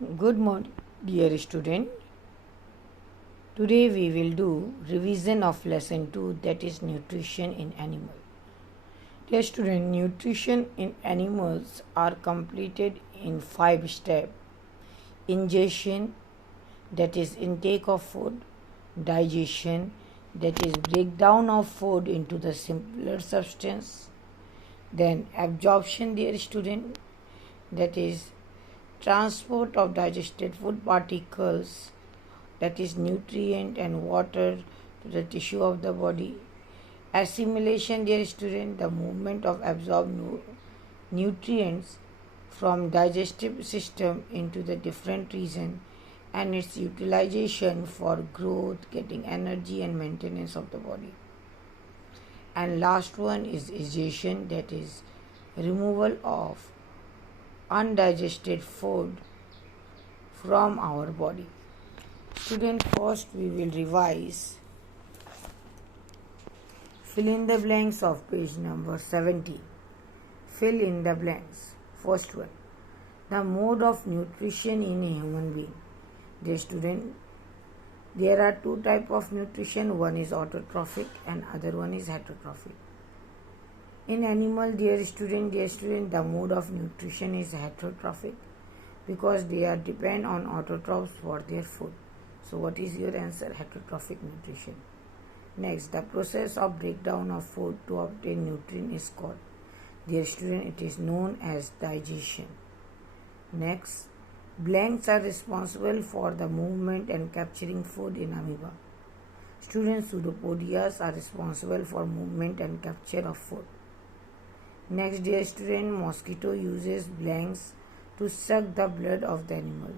Good morning, dear student. Today we will do revision of lesson 2, that is nutrition in animal. Dear student, nutrition in animals are completed in 5 steps. Ingestion, that is intake of food. Digestion, that is breakdown of food into the simpler substance. Then absorption, dear student, that is transport of digested food particles, that is nutrient and water, to the tissue of the body. Assimilation, dear student, the movement of absorbed nutrients from digestive system into the different region and its utilization for growth, getting energy and maintenance of the body. And last one is egestion, that is removal of undigested food from our body. Student, first we will revise fill in the blanks of page number 70. Fill in the blanks. First one, the mode of nutrition in a human being. Dear student, there are two types of nutrition. One is autotrophic and other one is heterotrophic. In animal, dear student, the mode of nutrition is heterotrophic because they are depend on autotrophs for their food. So what is your answer? Heterotrophic nutrition. Next, the process of breakdown of food to obtain nutrient is called, dear student, it is known as digestion. Next, blanks are responsible for the movement and capturing food in amoeba. Students, pseudopodias are responsible for movement and capture of food. Next, dear student, mosquito uses blanks to suck the blood of the animal.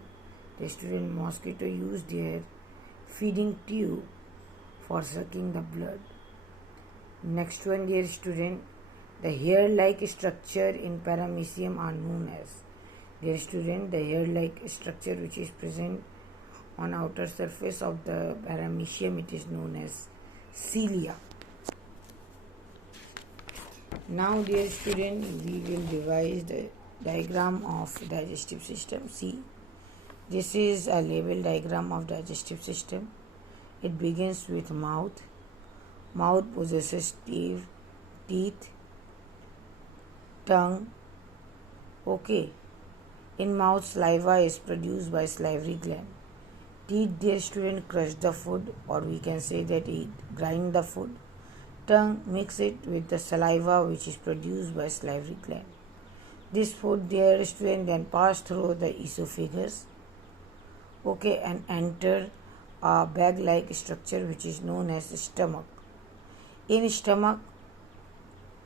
The student, mosquito use their feeding tube for sucking the blood. Next one, dear student, the hair-like structure in paramecium are known as, dear student, the hair-like structure which is present on outer surface of the paramecium, it is known as cilia. Now, dear student, we will revise the diagram of digestive system. See, this is a label diagram of digestive system. It begins with mouth. Mouth possesses teeth, tongue. Okay. In mouth, saliva is produced by salivary gland. Teeth, dear student, crush the food, or we can say that it grind the food. Tongue mix it with the saliva which is produced by salivary gland. This food, dear student, then pass through the esophagus, okay, and enter a bag-like structure which is known as the stomach. In stomach,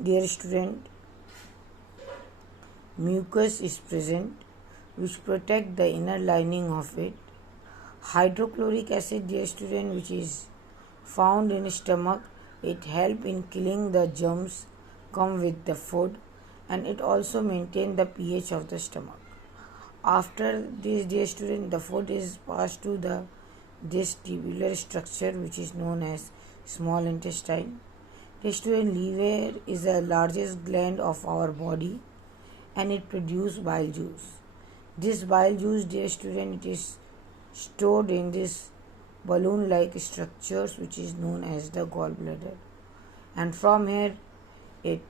dear student, mucus is present which protect the inner lining of it. Hydrochloric acid, dear student, which is found in stomach, it help in killing the germs come with the food, and it also maintain the pH of the stomach. After this, dear student, the food is passed to this tubular structure which is known as small intestine. Dear student, liver is the largest gland of our body and it produces bile juice. This bile juice, dear student, it is stored in this balloon-like structures which is known as the gallbladder, and from here it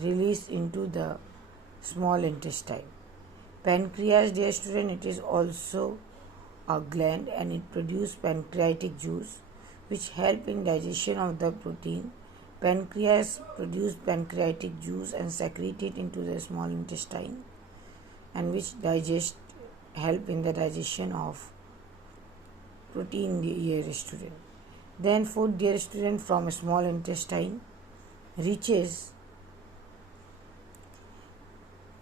released into the small intestine. Pancreas, dear student, it is also a gland and it produces pancreatic juice which help in digestion of the protein. Pancreas produce pancreatic juice and secrete it into the small intestine, and which help in the digestion of protein, dear student. Then food, dear student, from a small intestine reaches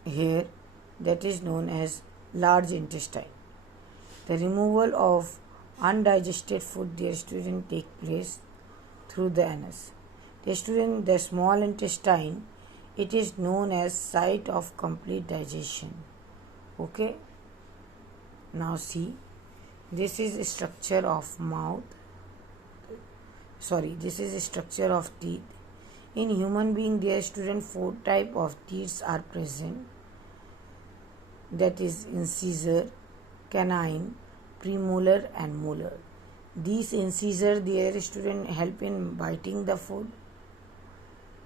here, that is known as large intestine. The removal of undigested food, dear student, take place through the anus. Dear student, the small intestine, it is known as site of complete digestion. Okay. Now see, this is a structure of mouth. This is a structure of teeth. In human being, dear student, 4 type of teeth are present. That is incisor, canine, premolar and molar. These incisors, dear student, help in biting the food.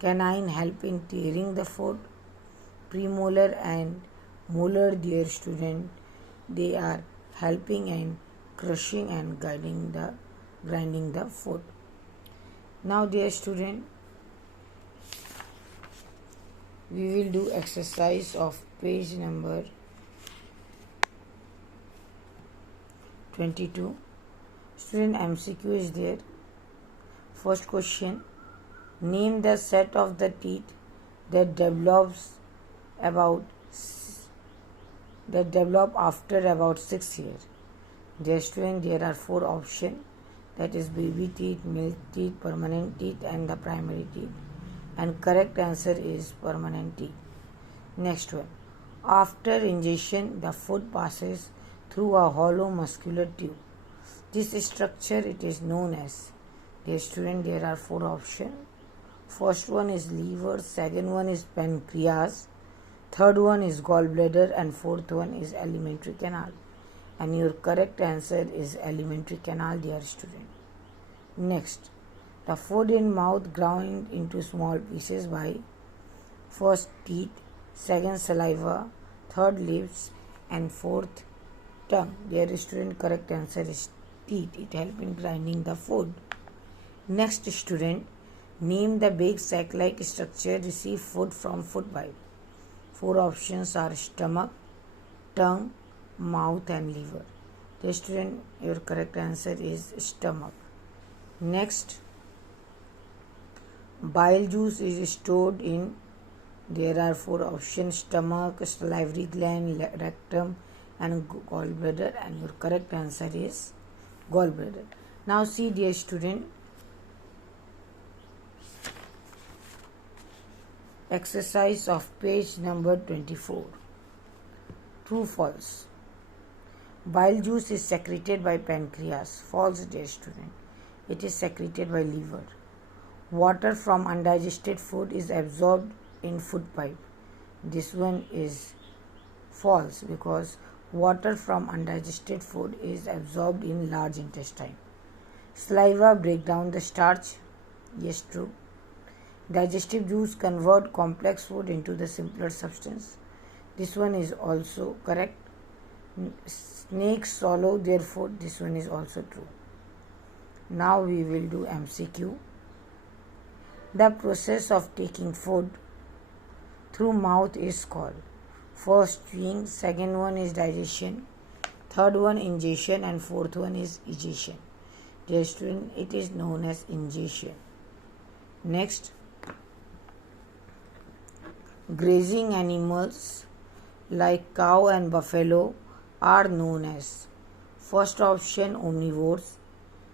Canine help in tearing the food. Premolar and molar, dear student, they are helping in crushing and grinding the food. Now, dear student, we will do exercise of page number 22. Student, MCQ is there. First question, name the set of the teeth that develop after about 6 years. Dear student, there are 4 options, that is baby teeth, milk teeth, permanent teeth and the primary teeth, and correct answer is permanent teeth. Next one, after ingestion the food passes through a hollow muscular tube. This structure it is known as. Dear student, there are 4 options. First one is liver, second one is pancreas, third one is gallbladder and fourth one is alimentary canal. And your correct answer is alimentary canal, dear student. Next, the food in mouth ground into small pieces by first teeth, second saliva, third lips and fourth tongue. Dear student, correct answer is teeth. It helps in grinding the food. Next student, name the big sac-like structure receive food from food pipe. 4 options are stomach, tongue, mouth and liver. The student, your correct answer is stomach. Next, bile juice is stored in, there are 4 options, stomach, salivary gland, rectum and gallbladder, and your correct answer is gallbladder. Now see, dear student, exercise of page number 24. True, false. Bile juice is secreted by pancreas. False, dear student. It is secreted by liver. Water from undigested food is absorbed in food pipe. This one is false because water from undigested food is absorbed in large intestine. Saliva break down the starch. Yes, true. Digestive juice convert complex food into the simpler substance. This one is also correct. Snakes swallow their food. This one is also true. Now we will do MCQ. The process of taking food through mouth is called first chewing, second one is digestion, third one ingestion and fourth one is egestion. Dear student, it is known as ingestion. Next, grazing animals like cow and buffalo are known as first option omnivores,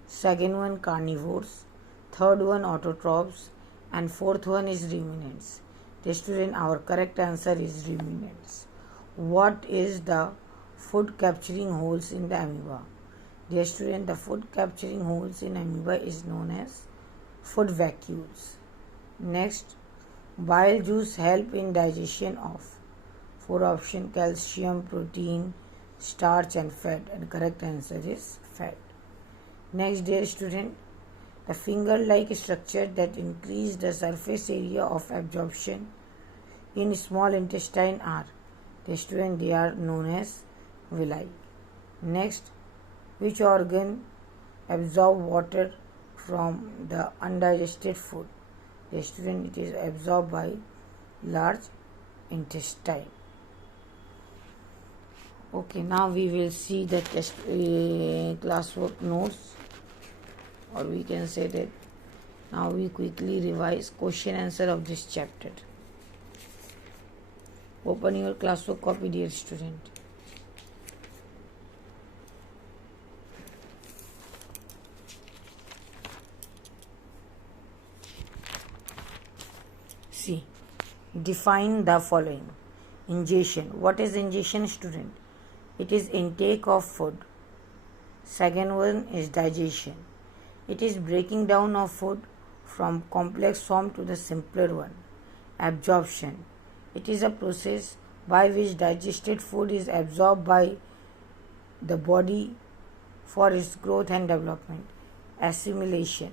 second one carnivores, third one autotrophs and fourth one is ruminants. The student, our correct answer is ruminants. What is the food capturing holes in the amoeba? Dear student, the food capturing holes in amoeba is known as food vacuoles. Next, bile juice help in digestion of 4 option calcium, protein, starch and fat, and correct answer is fat. Next, dear student, the finger-like structure that increase the surface area of absorption in small intestine are, the student, they are known as villi. Next, which organ absorb water from the undigested food? The student, it is absorbed by large intestine. Okay, now we will see the test classwork notes, or we can say that now we quickly revise question answer of this chapter. Open your classwork copy, dear student. See, define the following. Ingestion. What is ingestion, student? It is intake of food. Second one is digestion. It is breaking down of food from complex form to the simpler one. Absorption. It is a process by which digested food is absorbed by the body for its growth and development. Assimilation.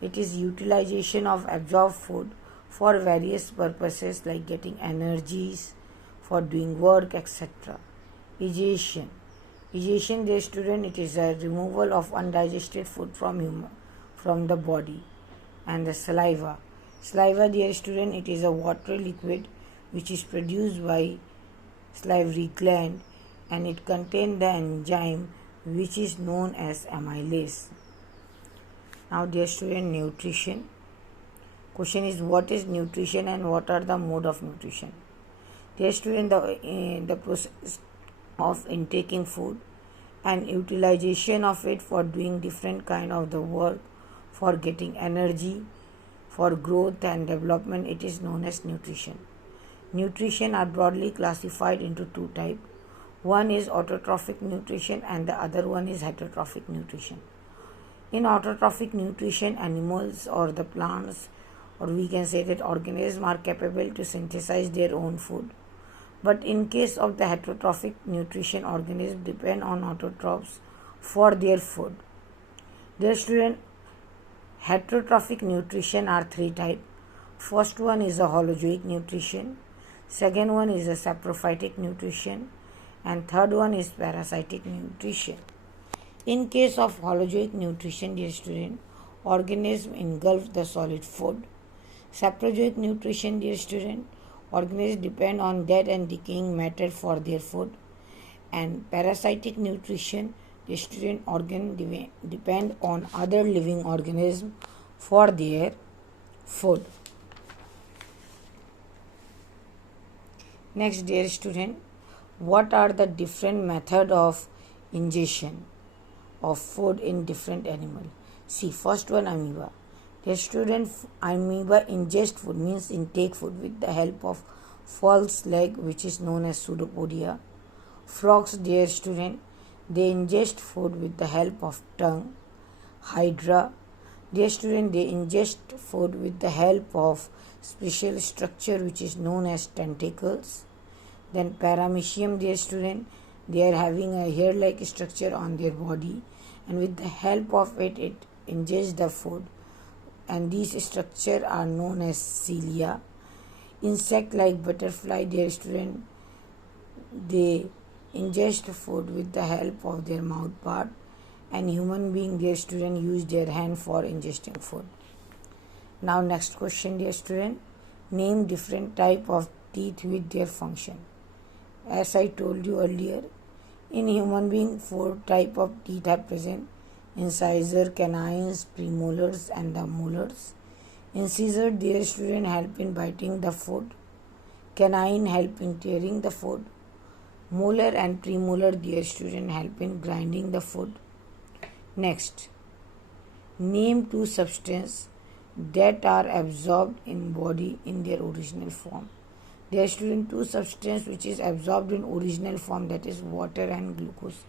It is utilization of absorbed food for various purposes like getting energies for doing work, etc. Egestion. Egestion, dear student, it is a removal of undigested food from the body. And the saliva. Saliva, dear student, it is a watery liquid which is produced by salivary gland, and it contains the enzyme which is known as amylase. Now, dear student, nutrition. Question is, what is nutrition and what are the mode of nutrition? Dear student, the process of intaking food and utilization of it for doing different kind of the work, for getting energy, for growth and development, it is known as nutrition. Nutrition are broadly classified into two types. One is autotrophic nutrition and the other one is heterotrophic nutrition. In autotrophic nutrition, animals or the plants, or we can say that organisms, are capable to synthesize their own food. But in case of the heterotrophic nutrition, organisms depend on autotrophs for their food. Dear student, heterotrophic nutrition are three types. First one is a holozoic nutrition, second one is a saprophytic nutrition, and third one is parasitic nutrition. In case of holozoic nutrition, dear student, organism engulf the solid food. Saprozoic nutrition, dear student, organisms depend on dead and decaying matter for their food. And parasitic nutrition, the student, organ depend on other living organisms for their food. Next, dear student, what are the different method of ingestion of food in different animals? See, first one, amoeba. Dear student, amoeba ingest food, means intake food with the help of false leg, which is known as pseudopodia. Frogs, dear student, they ingest food with the help of tongue. Hydra, dear student, they ingest food with the help of special structure which is known as tentacles. Then paramecium, dear student, they are having a hair-like structure on their body, and with the help of it ingests the food, and these structures are known as cilia. Insect like butterfly, dear student, they ingest food with the help of their mouth part, and human being, dear student, use their hand for ingesting food. Now next question, dear student, name different type of teeth with their function. As I told you earlier, in human being, 4 type of teeth are present: incisor, canines, premolars, and the molars. Incisor, dear student, help in biting the food. Canine help in tearing the food. Molar and premolar, dear student, help in grinding the food. Next, name 2 substances that are absorbed in body in their original form. Dear student, 2 substances which is absorbed in original form, that is water and glucose.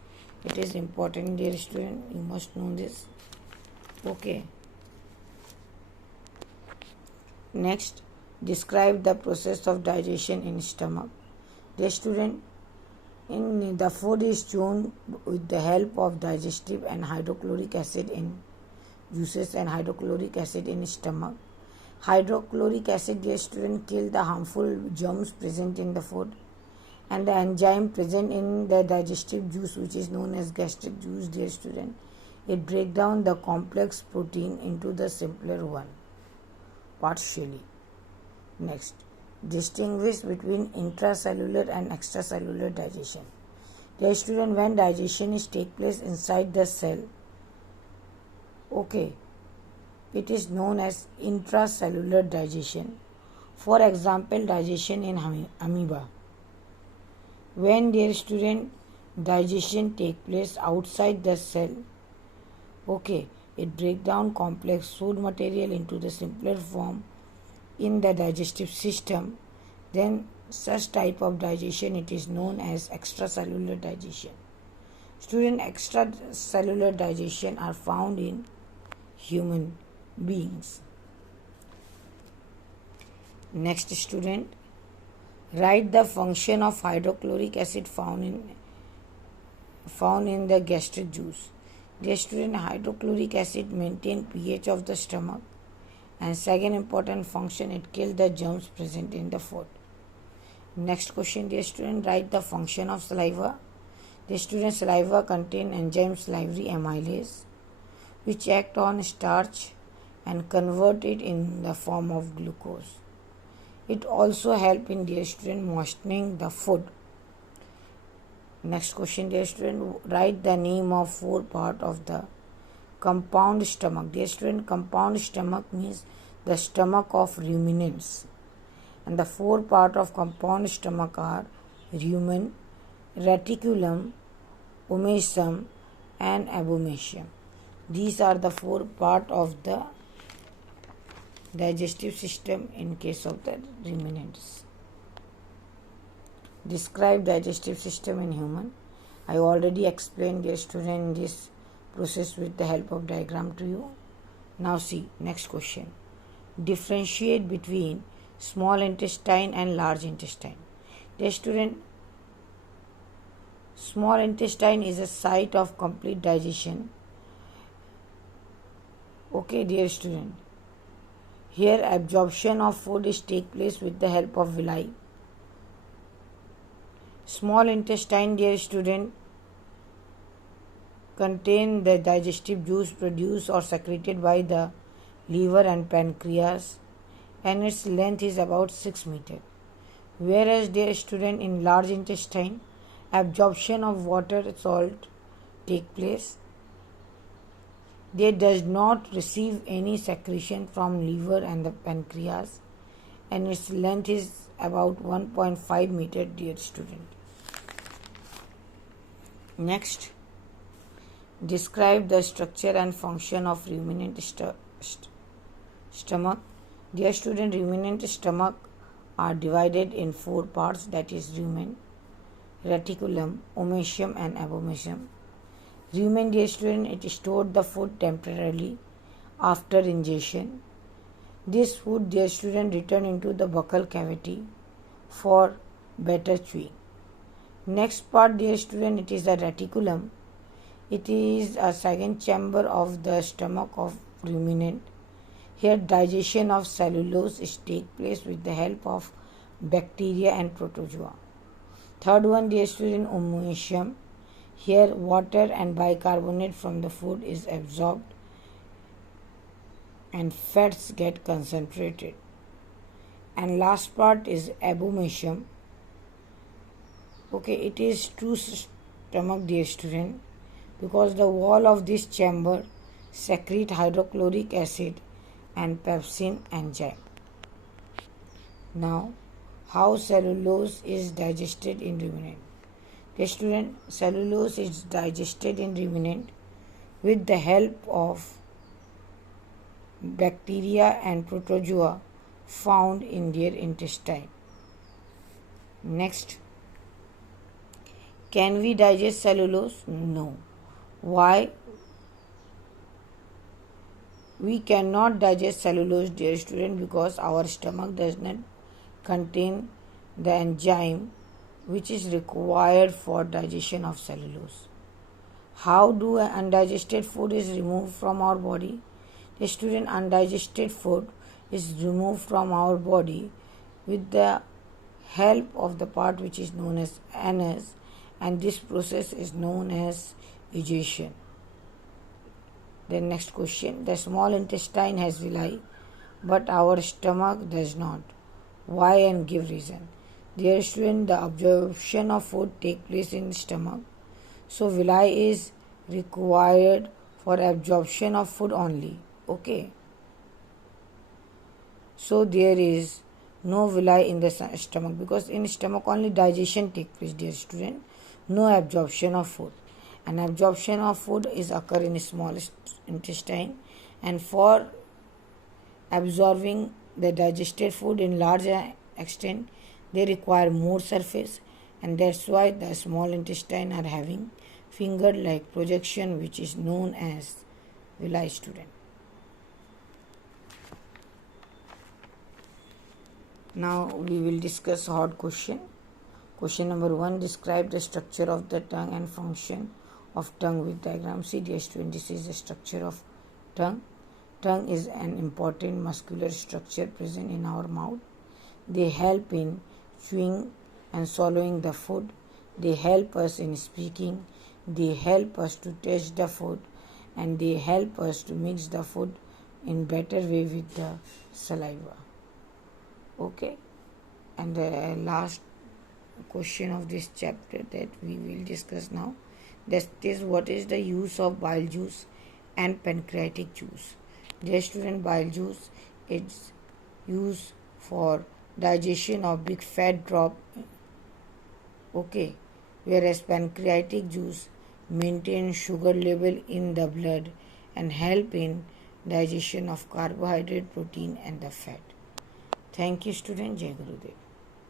It is important, dear student, you must know this. Okay. Next, describe the process of digestion in stomach. Dear student, in the food is chewed with the help of digestive and hydrochloric acid in juices and hydrochloric acid in stomach. Hydrochloric acid, dear student, kill the harmful germs present in the food, and the enzyme present in the digestive juice, which is known as gastric juice, dear student, it breaks down the complex protein into the simpler one partially. Next, distinguish between intracellular and extracellular digestion. Dear student, when digestion is take place inside the cell, okay, it is known as intracellular digestion. For example, digestion in amoeba. When, dear student, digestion take place outside the cell, okay, it breaks down complex food material into the simpler form in the digestive system. Then such type of digestion, it is known as extracellular digestion. Student, extracellular digestion are found in human beings. Next, student, write the function of hydrochloric acid found in found in the gastric juice. Dear student, hydrochloric acid maintains pH of the stomach, and second important function, it kills the germs present in the food. Next question, dear student, write the function of saliva. Dear student, saliva contains enzyme salivary amylase, which act on starch and convert it in the form of glucose. It also help in, dear student, moistening the food. Next question, dear student, write the name of four parts of the compound stomach. Dear student, compound stomach means the stomach of ruminants, and the four parts of compound stomach are rumen, reticulum, omasum, and abomasum. These are the four parts of the digestive system in case of the ruminants. Describe digestive system in human. I already explained, dear student, this process with the help of diagram to you. Now see, next question. Differentiate between small intestine and large intestine. Dear student, small intestine is a site of complete digestion. Okay, dear student. Here absorption of food is take place with the help of villi. Small intestine, dear student, contain the digestive juice produced or secreted by the liver and pancreas, and its length is about 6 meters. Whereas, dear student, in large intestine, absorption of water salt take place. They does not receive any secretion from liver and the pancreas, and its length is about 1.5 meters, dear student. Next, describe the structure and function of ruminant stomach. Dear student, ruminant stomach are divided in four parts, that is rumen, reticulum, omasum, and abomasum. Rumen, dear student, it stored the food temporarily after ingestion. This food, dear student, return into the buccal cavity for better chewing. Next part, dear student, it is the reticulum. It is a second chamber of the stomach of ruminant. Here digestion of cellulose is take place with the help of bacteria and protozoa. Third one, dear student, omasum. Here water and bicarbonate from the food is absorbed and fats get concentrated. And last part is abomasum. Okay, it is true stomach, dear student, because the wall of this chamber secrete hydrochloric acid and pepsin enzyme. Now, how cellulose is digested in ruminant? Dear student, cellulose is digested in ruminant with the help of bacteria and protozoa found in their intestine. Next, can we digest cellulose? No. Why? We cannot digest cellulose, dear student, because our stomach does not contain the enzyme which is required for digestion of cellulose. How do undigested food is removed from our body? The student, undigested food is removed from our body with the help of the part which is known as anus, and this process is known as digestion. The next question, the small intestine has villi, but our stomach does not. Why, and give reason. Dear student, the absorption of food take place in the stomach, so villi is required for absorption of food only. Okay. So there is no villi in the stomach, because in stomach only digestion take place, dear student. No absorption of food. And absorption of food is occur in small intestine, and for absorbing the digested food in large extent, they require more surface, and that's why the small intestine are having finger like projection, which is known as villi, student. Now we will discuss hard question. Question number 1. Describe the structure of the tongue and function of tongue with diagram. See dear student, this is the structure of tongue. Tongue is an important muscular structure present in our mouth. They help in chewing and swallowing the food. They help us in speaking. They help us to taste the food, and they help us to mix the food in better way with the saliva. Okay, and the last question of this chapter that we will discuss now, that is what is the use of bile juice and pancreatic juice. Dear student, bile juice is used for digestion of big fat drop, okay, whereas pancreatic juice maintain sugar level in the blood and help in digestion of carbohydrate, protein and the fat. Thank you student. Jai Gurudev.